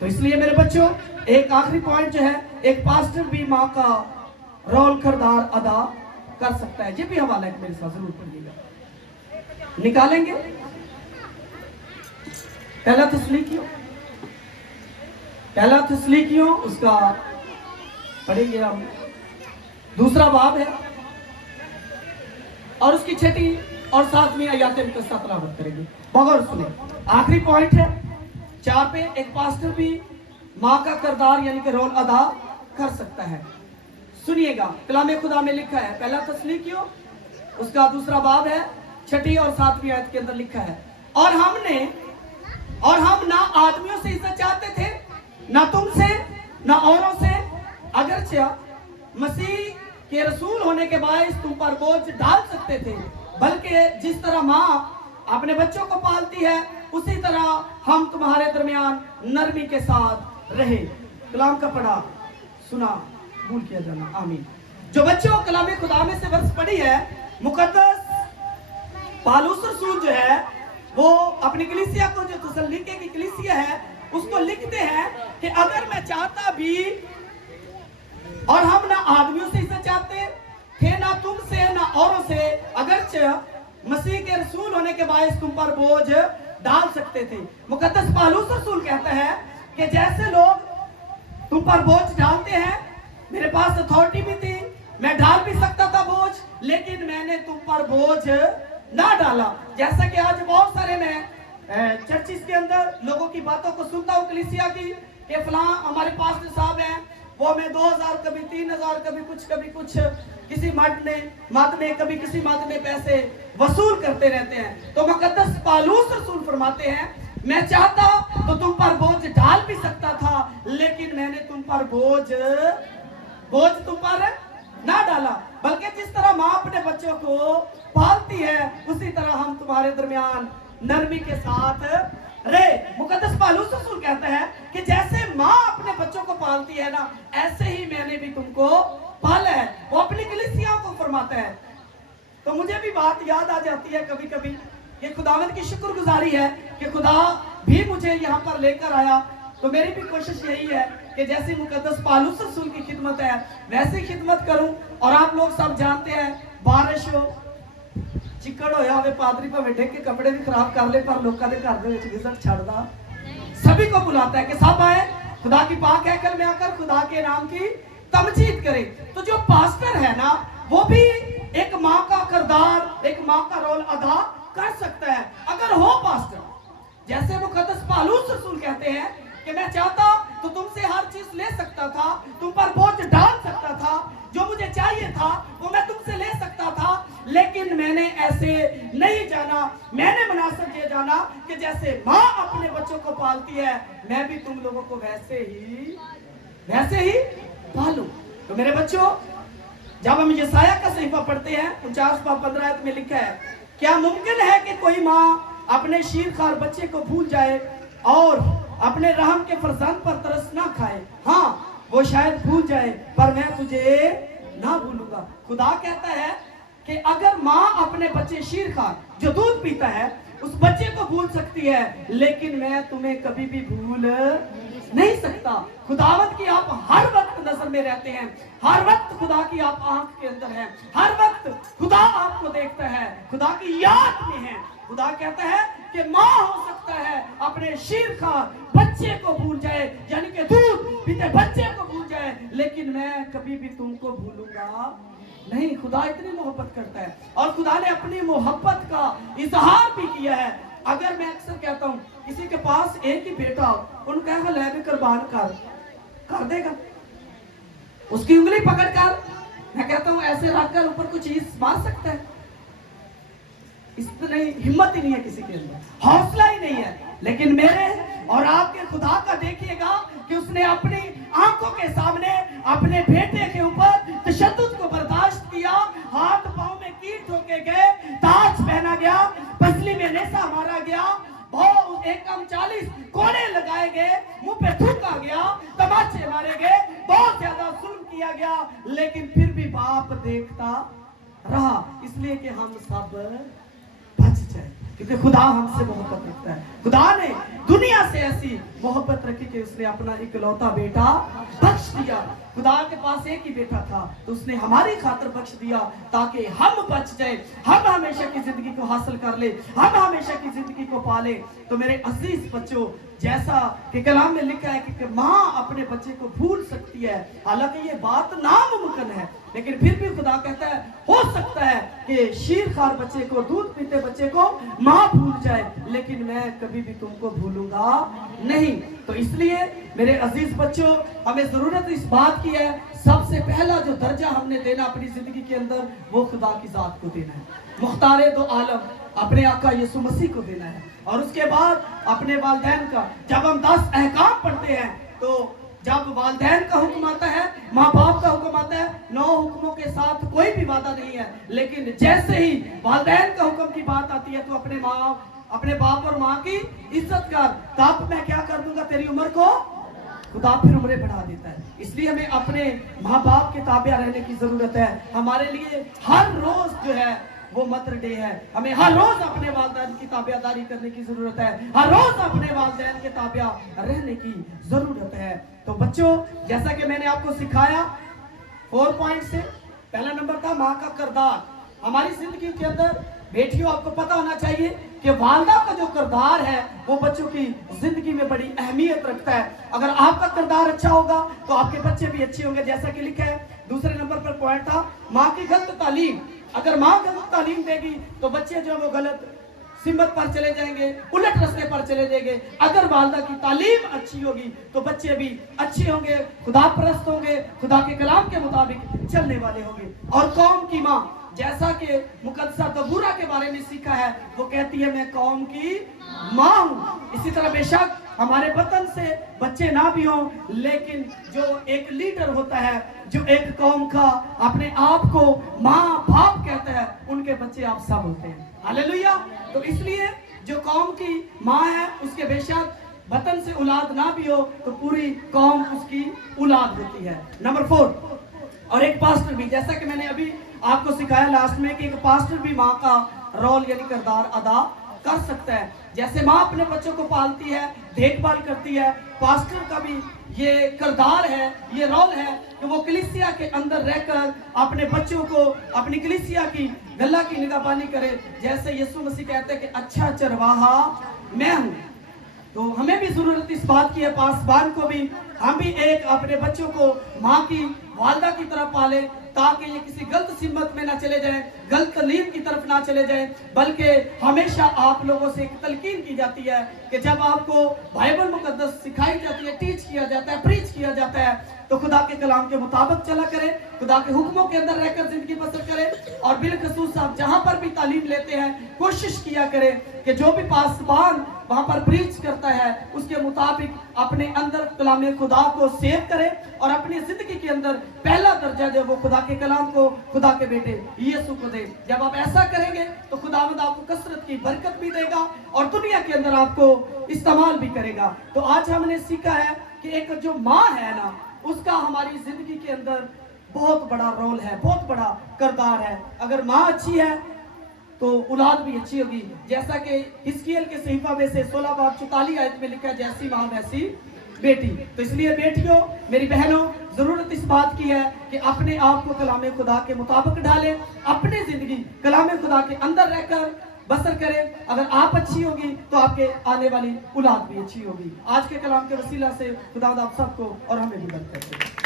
तो इसलिए मेरे बच्चों एक आखिरी पॉइंट जो है, एक पास्टर भी माँ का रोल किरदार अदा कर सकता है। ये भी हवाला है, मेरे साथ जरूर पढ़िएगा, निकालेंगे। पहला तस्लीकियों उसका पढ़ेंगे हम, दूसरा बाब है और उसकी 6वीं और 7वीं आयतें का तलावत करेंगे। बगौर सुने, आखिरी पॉइंट है 4 पे, एक पास्टर भी माँ का किरदार यानी कि रोल अदा कर सकता है। सुनिएगा, कलाम खुदा में लिखा है, पहला तस्लीकियों उसका दूसरा बाब है, 6वीं और 7वीं आयत के अंदर लिखा है, और हम ना आदमियों से इज्जत चाहते थे, ना तुमसे, ना औरों से, अगरचे मसीह के रसूल होने के बायस तुम पर बोझ डाल सकते थे, बल्कि जिस तरह माँ अपने बच्चों को पालती है उसी तरह हम तुम्हारे दरमियान नरमी के साथ रहे। कलाम का पढ़ा सुना भूल किया जाना, आमीन। जो बच्चों कलाम खुदा में से वर्ष पढ़ी है, मुकद्दस पौलुस रसूल जो है वो अपनी कलीसिया को, जो थिस्सलुनीके की कलीसिया है, उसको लिखते हैं कि अगर मैं चाहता भी, और हम ना आदमियों से इज्जत चाहते थे, ना तुमसे, ना औरों से, अगरचे मसीह के रसूल होने के बायस तुम पर बोझ डाल सकते थे। मुकद्दस पौलुस रसूल कहता है कि जैसे लोग तुम पर बोझ डालते हैं, मेरे पास अथॉरिटी भी थी, मैं डाल भी सकता था बोझ, लेकिन मैंने तुम पर बोझ ना डाला। जैसा कि आज बहुत सारे मैं चर्चिस के अंदर लोगों की बातों को सुनता हूँ कलीसिया की, कि फलां हमारे पास साहब हैं, वो में 2000 कभी 3000 कभी कुछ किसी मद में कभी किसी मद में पैसे वसूल करते रहते हैं। तो मुकद्दस पौलुस रसूल फरमाते हैं, मैं चाहता तो तुम पर बोझ डाल भी सकता था, लेकिन मैंने तुम पर बोझ तुम पर ना डाला, बल्कि जिस तरह माँ अपने बच्चों को पालती है उसी तरह हम तुम्हारे दरमियान नरमी के साथ रहे। मुकद्दस पौलुस रसूल कहता है कि जैसे माँ अपने बच्चों को पालती है ना, ऐसे ही मैंने भी तुमको पाला है। वो अपनी कलीसिया को फरमाता है। तो मुझे भी बात याद आ जाती है कभी कभी, ये खुदावंद की शुक्रगुजारी है कि खुदा भी मुझे यहाँ पर लेकर आया। तो मेरी भी कोशिश यही है कि जैसे मुकद्दस पौलुस रसूल की खिदमत है वैसी खिदमत करूं। और आप लोग सब जानते हैं, बारिश हो, चिकड़ होया होवे, पादरी भावे ढेक के कपड़े भी खराब कर ले, पर लोगों के घर दे विच गिजट छड़दा सभी को बुलाता है कि सब आए, खुदा की पाक हैकल में आकर खुदा के नाम की तमजीद करें। तो जो पास्टर है ना, वो भी एक माँ का किरदार, एक माँ का रोल अदा कर सकता है अगर हो पास्टर। जैसे मुकद्दस पौलुस रसूल कहते हैं कि मैं चाहता तो तुमसे हर चीज ले सकता था, तुम पर बोझ डाल सकता था, जो मुझे चाहिए था वो मैं तुमसे ले सकता था, लेकिन मैंने ऐसे नहीं जाना। मैंने मुनासिब ये जाना कि जैसे माँ अपने बच्चों को पालती है, मैं भी तुम लोगों को वैसे ही पालूं। तो मेरे बच्चों, जब हम यशायाह का सहीफा पढ़ते हैं 49-15 आयत में लिखा है, क्या मुमकिन है कि कोई माँ अपने शीरखार बच्चे को भूल जाए और अपने रहम के फरजंद पर तरस ना खाए? हाँ, वो शायद भूल जाए, पर मैं तुझे ना भूलूंगा। खुदा कहता है कि अगर माँ अपने बच्चे शीरखार जो दूध पीता है उस बच्चे को भूल सकती है, लेकिन मैं तुम्हें कभी भी भूल नहीं सकता। खुदावंद की आप हर वक्त नजर में रहते हैं, हर वक्त खुदा की आप आंख के अंदर हैं, हर वक्त खुदा आपको देखता है, खुदा की याद में है। खुदा कहता है कि माँ हो सकता है अपने शीरखार बच्चे को भूल जाए, यानी कि दूध पीते बच्चे को भूल जाए, लेकिन मैं कभी भी तुमको भूलूंगा नहीं। खुदा इतनी मोहब्बत करता है और खुदा ने अपनी मोहब्बत का इजहार भी किया है। अगर मैं अक्सर कहता हूँ किसी के पास एक ही बेटा हो, उन कहेगा ले भी कुर्बान कर देगा, उसकी उंगली पकड़कर मैं कहता हूँ ऐसे रखकर ऊपर कुछ चीज मार सकता है? इतनी हिम्मत ही नहीं है किसी के अंदर, हौसला ही नहीं है। लेकिन मेरे और आपके खुदा का देखिएगा कि उसने अपनी आंखों के सामने अपने बेटे के ऊपर तशद्दुद को बर्दाश्त किया, हाथ पांव में कील ठोके गए, ताज पहना गया, पसली में नेसा मारा गया, बहुत 1:40 कोड़े लगाए गए, मुंह पे थूका गया, तमाचे मारे गए, बहुत ज्यादा जुल्म किया गया, लेकिन फिर भी बाप देखता रहा, इसलिए कि हम सब बच जाए, क्योंकि खुदा हमसे मोहब्बत रखता है। खुदा ने दुनिया से ऐसी मोहब्बत रखी कि उसने अपना इकलौता बेटा बख्श दिया। खुदा के पास एक ही बेटा था तो उसने हमारी खातिर बख्श दिया ताकि हम बच जाए, हम हमेशा की जिंदगी को हासिल कर ले, हम हमेशा की जिंदगी को पाले। तो मेरे अजीज बच्चों, जैसा कि कलाम में लिखा है कि माँ अपने बच्चे को भूल सकती है, हालांकि ये बात नामुमकिन है, लेकिन फिर भी खुदा कहता है हो सकता है कि शीरखार बच्चे को, दूध पीते बच्चे को माँ भूल जाए, लेकिन मैं कभी भी तुमको भूलूंगा नहीं। तो इसलिए मेरे अजीज बच्चों, हमें जरूरत इस बात की है, सबसे पहला जो दर्जा हमने देना अपनी जिंदगी के अंदर वो खुदा की जात को देना है, मुख्तारे दो आलम अपने आका यीशु मसीह को देना है, और उसके बाद अपने वालिदैन का। जब हम 10 अहकाम पढ़ते हैं तो जब वालिदैन का हुक्म आता है, माँ बाप का हुक्म आता है, 9 हुक्मों के साथ कोई भी वादा नहीं है, लेकिन जैसे ही वालिदैन का हुक्म की बात आती है तो अपने बाप और माँ की इज्जत कर, तब मैं क्या कर दूंगा तेरी उम्र को, खुदा फिर उम्रें बढ़ा देता है। इसलिए हमें अपने माँ बाप के ताबिया रहने की जरूरत है। हमारे लिए हर रोज जो है वो मदर डे है, हमें हर रोज अपने वालिदैन की ताबियादारी करने की जरूरत है, हर रोज अपने वालिदैन के ताबिया रहने की जरूरत है। तो बच्चों, जैसा कि मैंने आपको सिखाया 4 पॉइंट से, पहला नंबर था माँ का किरदार। हमारी जिंदगी के अंदर बेटियों, आपको पता होना चाहिए कि वालिदा का जो किरदार है वो बच्चों की जिंदगी में बड़ी अहमियत रखता है। अगर आपका किरदार अच्छा होगा तो आपके बच्चे भी अच्छे होंगे, जैसा कि लिखा है। दूसरे नंबर पर पॉइंट था माँ की गलत तालीम। अगर माँ गलत तालीम देगी तो बच्चे जो है वो गलत सिमत पर चले जाएंगे, उलट रास्ते पर चले जाएंगे। अगर वालिदा की तालीम अच्छी होगी तो बच्चे भी अच्छे होंगे, खुदा परस्त होंगे, खुदा के कलाम के मुताबिक चलने वाले होंगे। और कौम की माँ, जैसा कि मुकद्दसा दबूरा के बारे में सीखा है, वो कहती है मैं कौम की माँ हूँ। इसी तरह बेशक हमारे वतन से बच्चे ना भी हों, लेकिन जो एक लीडर होता है, जो एक कौम का अपने आप को माँ बाप कहता है, उनके बच्चे आप सब होते हैं। हालेलुया। तो इसलिए जो कौम की माँ है उसके बेशक वतन से औलाद ना भी हो तो पूरी कौम उसकी औलाद होती है। नंबर 4, और एक पास्टर भी, जैसा कि मैंने अभी आपको सिखाया लास्ट में कि एक पास्टर भी माँ का रोल यानी किरदार अदा कर सकता है। जैसे माँ अपने बच्चों को पालती है, देखभाल करती है, पास्टर का भी ये किरदार है, ये रोल है कि वो कलीसिया के अंदर रहकर अपने बच्चों को, अपनी कलीसिया की गल्ला की निगहबानी करे। जैसे यीशु मसीह कहते हैं कि अच्छा चरवाहा मैं हूँ। तो हमें भी जरूरत इस बात की है, पासबान को भी, हम भी एक अपने बच्चों को माँ की, वालिदा की तरफ पाले, ताकि ये किसी गलत सिमत में ना चले जाएं, गलत तालीम की तरफ ना चले जाएं। बल्कि हमेशा आप लोगों से एक तलकीन की जाती है कि जब आपको बाइबल मुकद्दस सिखाई जाती है, टीच किया जाता है, प्रीच किया जाता है, तो खुदा के कलाम के मुताबिक चला करें, खुदा के हुक्मों के अंदर रहकर जिंदगी बसर करें। और बिलखसूस आप जहां पर भी तालीम लेते हैं, कोशिश किया करें कि जो भी पासबान वहां पर प्रीच करता है उसके मुताबिक अपने अंदर कलाम खुदा को सेव करें और अपनी जिंदगी के अंदर पहला दर्जा जो वो खुदा के कलाम को, खुदा के बेटे यीशु को दे। जब आप ऐसा करेंगे तो खुदावंद आपको कसरत की बरकत भी देगा और दुनिया के अंदर आपको इस्तेमाल भी करेगा। तो आज हमने सीखा है कि एक जो माँ है ना, उसका हमारी जिंदगी के अंदर बहुत बड़ा रोल है, बहुत बड़ा किरदार है। अगर माँ अच्छी है तो औलाद भी अच्छी होगी। जैसा कि हिजकिय्याह के सहीफा में से 16 बाब 44 आयत में लिखा है, जैसी माँ वैसी बेटी। तो इसलिए बेटियों, मेरी बहनों, जरूरत इस बात की है कि अपने आप को कलाम खुदा के मुताबिक डालें, अपनी जिंदगी कलाम खुदा के अंदर रहकर बसर करें। अगर आप अच्छी होगी तो आपके आने वाली औलाद भी अच्छी होगी। आज के कलाम के वसीला से खुदा आप सबको और हमें भी बरकत दे।